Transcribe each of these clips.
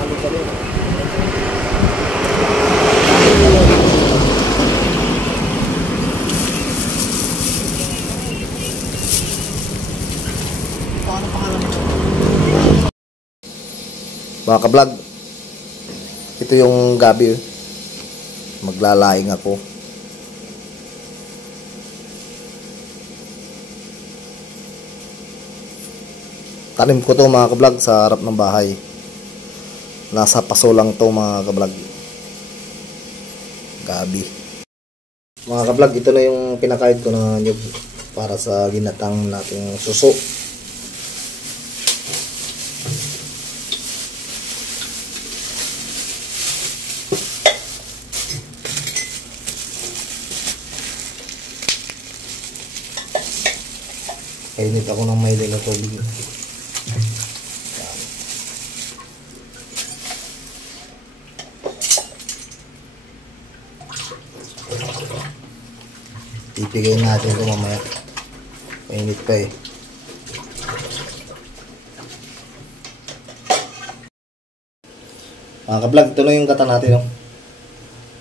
Mga ka-vlog, ito yung gabi. Maglalaing ako. Tanim ko to mga ka-vlog sa harap ng bahay. Nasa paso lang to mga ka-vlog. Gabi. Mga ka-vlog, ito na yung pinakait ko na nyug para sa ginatang nating suso. Kainit ako ng maili na tubig. Ipigayin natin ito mamaya. Kainit pa eh. Mga ka-vlog, ito na yung kata natin.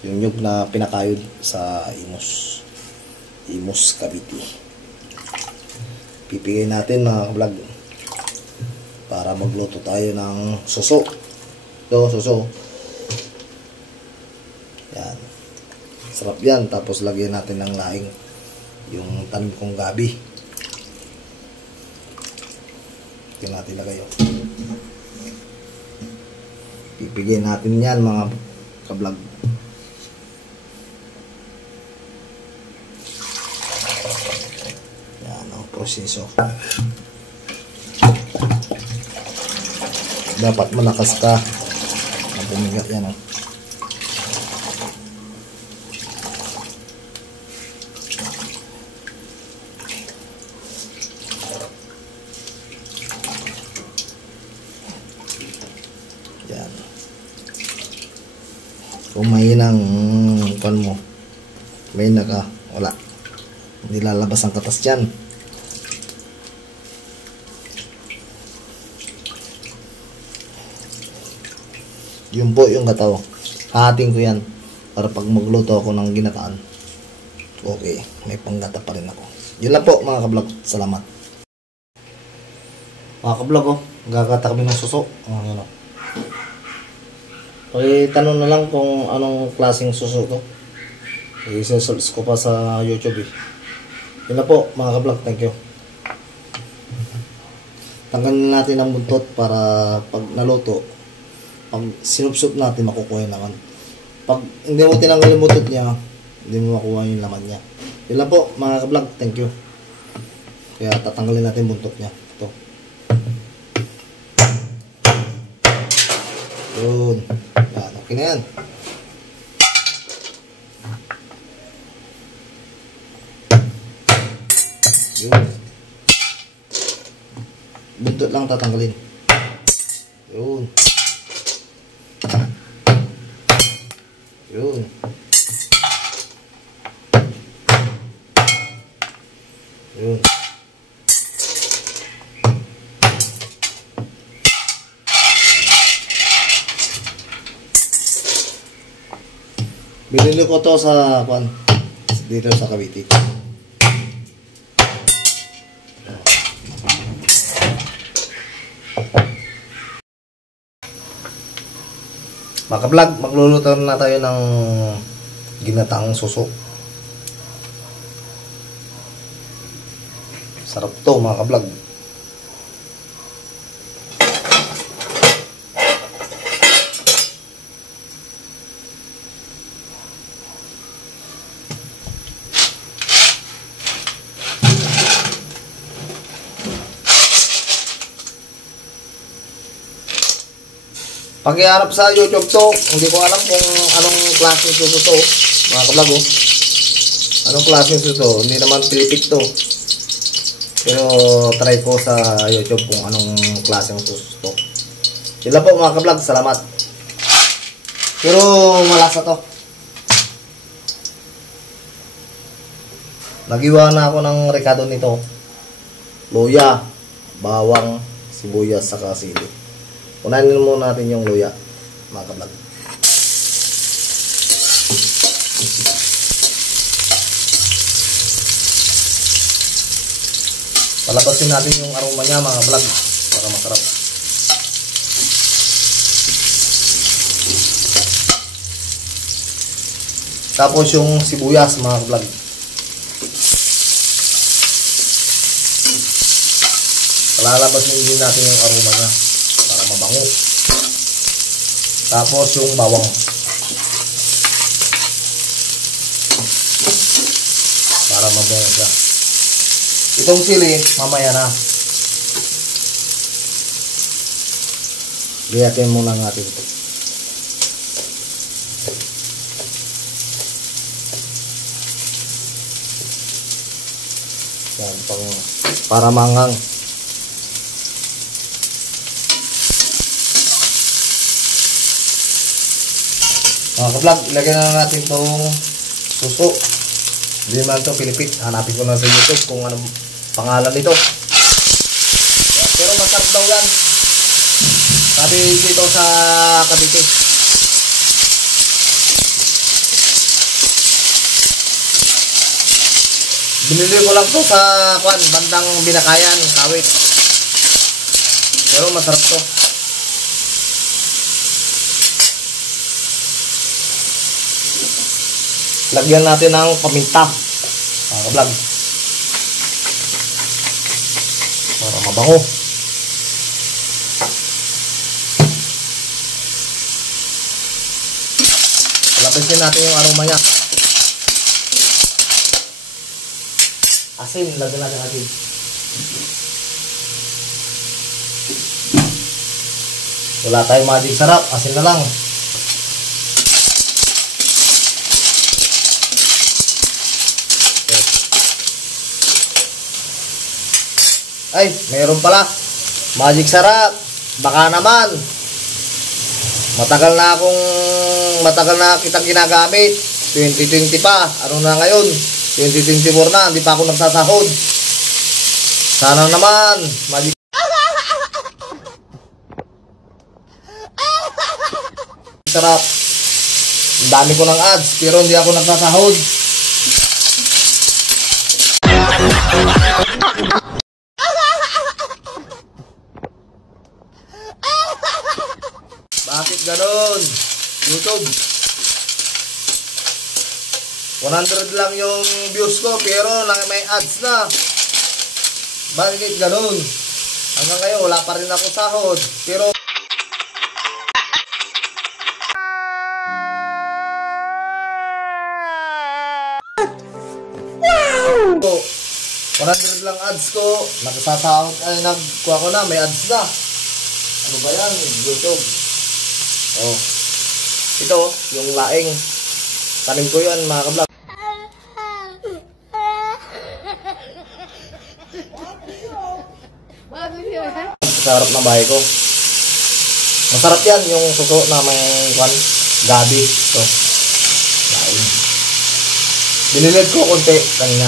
Yung nyug na pinakayod sa Imus Cavite. Pipigay natin mga ka-vlog para magluto tayo ng suso. Ito, suso. Yan. Sarap yan. Tapos lagyan natin ng laing yung tanim kong gabi. Ito natin lagay. Pipigay natin yan mga ka-vlog. Proseso. Dapat malakas ka. Ang bumigat yan. Yan. Kung mahinang pan mo, mahina ka, wala. Hindi lalabas ang katas dyan. Yun po yung gataw. Hahating ko yan para pag magluto ako ng ginataan, okay, may panggata pa rin ako. Yun lang po mga ka-vlog. Salamat. Mga ka-vlog, gagata kami ng suso. Pakitanong na lang kung anong klaseng suso to. I-search ko pa sa YouTube eh. Yun lang po mga ka-vlog. Thank you. Tanggalin natin ang buntot para pag naluto, pag sinupsup natin, makukuha yung laman. Pag hindi mo tinanggal yung butot niya, hindi mo makuha yung laman niya. Yun lang po mga ka-vlog. Thank you. Kaya tatanggalin natin yung buntot niya. Ito. Yun. Yan. Okay na yan. Yun. Buntot lang tatanggalin. Yun. Yun. Yun. Binili ko to sa dito sa Cavite. Mga ka-vlog, magluluto na tayo ng ginataang suso. Sarap to mga ka-vlog. Pag-iarap sa YouTube to, hindi ko alam kung anong klaseng suso to, mga ka-vlog. Anong klaseng suso? Hindi naman Pilipik to. Pero try ko sa YouTube kung anong klaseng suso to. Sila po mga ka-vlog, salamat. Pero malasa to. Nagiwa na ako ng rekado nito. Luya, bawang, sibuyas, saka sili. Unahin muna natin yung luya. mga kablog. Palabasin natin yung aroma niya mga kablog para masarap. Tapos yung sibuyas mga kablog. Palalabasin din natin yung aroma niya para mabango. Tapos yung bawang. Para mabango siya. Itong sili, mamaya na. Liyatin muna natin ito. Yan, para mangang. Mga ka-vlog, ilagay na natin itong suso. Hindi man ito Pilipit. Hanapin ko na sa YouTube kung anong pangalan nito. Pero masarap daw yan. Sabi dito sa Cavite. Binili ko lang to sa bandang Binakayan, Kawit. Pero masarap to. Lagyan natin ng paminta, mga ka-vlog, para mabango. Palabasin natin yung aroma niya. Asin, lagyan natin asin. Wala tayong magic sarap, asin na lang. Ay, mayroon pala. Magic sarap. Baka naman. Matagal na kitang ginagamit. 2020 pa. Ano na ngayon? 2024 na. Hindi pa ako nagsasahod. Sana naman. Magic sarap. Ang dami ko ng ads. Pero hindi ako nagsasahod. Bakit ganon? YouTube 100 lang yung views ko pero may ads na. Bakit ganon? Hanggang ngayon wala pa rin ako sahod. Pero 100 lang ads ko. Nagsasahod ay nagkuha ko na, may ads na. Ano ba yan? YouTube. Oh. Ito, yung laing. Tanim ko yan, mga ka-vlog. Sa harap ng bahay ko. Masarap yan, yung suso na may gabi. Ito. Laing. Binilid ko konti kanina.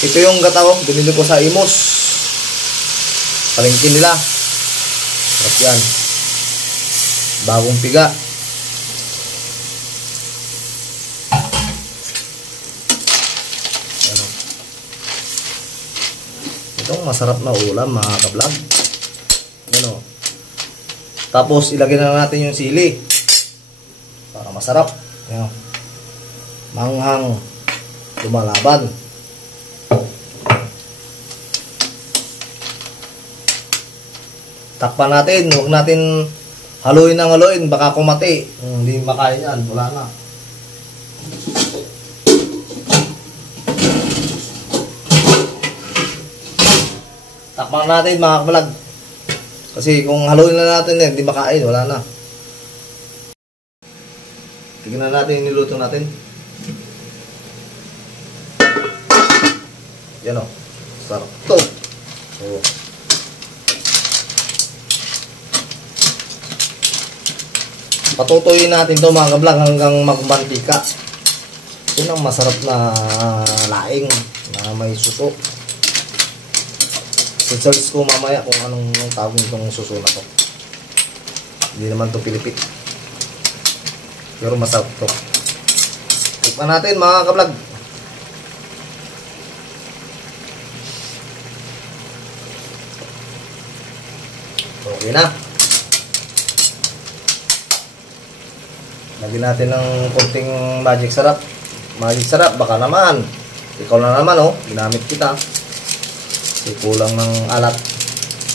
Ito yung gataw, binili ko sa Imos. Palengke nila. Sarap yan. Bagong piga. Ano? Itong masarap na ulam, mga ka-vlog. Ano? Tapos ilagay na natin yung sili. Para masarap. Ano? Manghang lumalaban. Takpan natin, huwag natin haluin ng haluin, baka kumati. Hindi makain yan, wala na. Takpan natin mga kabalag. Kasi kung haluin na natin yan, hindi makain, wala na. Tignan natin yung niluto natin. Yan o, sarap to. Oh. Patutuyin natin to mga kablog hanggang magmantika. natin ang masarap na laing na may suso. I-search ko mamaya kung anong tawag nitong suso na to. Hindi naman to Pilipit. Pero masarap to. Tikman natin mga kablog. Okay na. Lagyan natin ng konting magic sarap. Magic sarap, baka naman. Ikaw na naman oh, ginamit kita. Kasi kulang ng alat.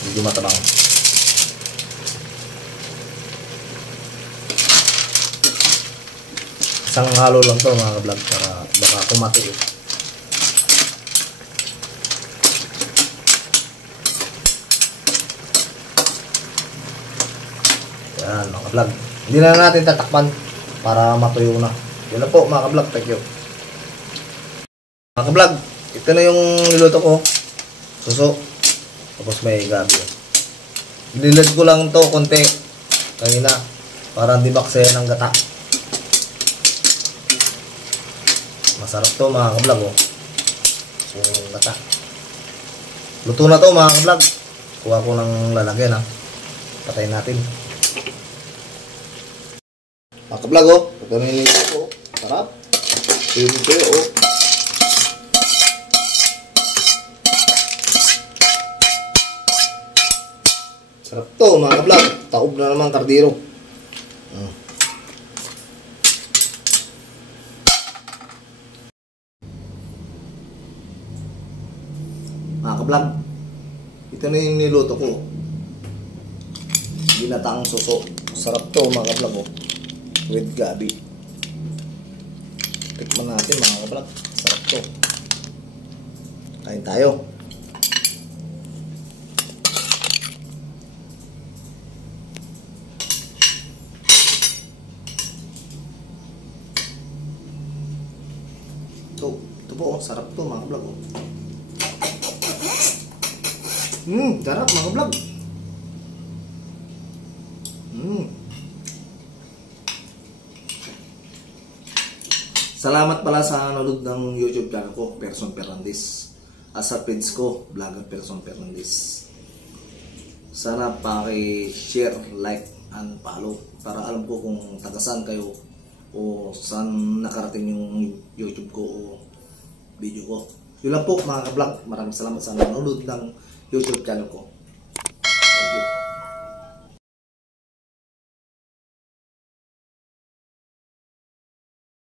Medyo matabang. Isang halo lang to mga kablog para baka kumati eh. Yan mga kablog. Hindi na natin tatakpan para matuyo na. Yan na po mga kablog. Thank you. Mga kablog, ito na yung niluto ko. Suso. Tapos may gabi. Nilad ko lang to konti kanina para hindi maksayan ng gata. Masarap to mga kablog oh. Yung gata. Luto na to mga kablog. Kuha ko ng lalagyan ha. Patayin natin. Mga kablog oh. Ito na yung niluto ko. Sarap. Ito yung oh. Sarap to mga kablog. Taob na naman kardero. Mga kablog, ito na yung niluto ko. Ginataang suso. Sarap to mga kablog oh. With gabi. Tikman natin mga kablog. Sarap to. Kain tayo. Ito po, sarap to mga kablog oh. Sarap mga kablog. Salamat pala sa nanonood ng YouTube channel ko, Person Fernandez. At sa page ko, Vlogger Person Fernandez. Sana paki-share, like, and follow para alam ko kung taga saan kayo o saan nakarating yung YouTube ko o video ko. Yun lang po mga kablog. Maraming salamat sa nanonood ng YouTube channel ko.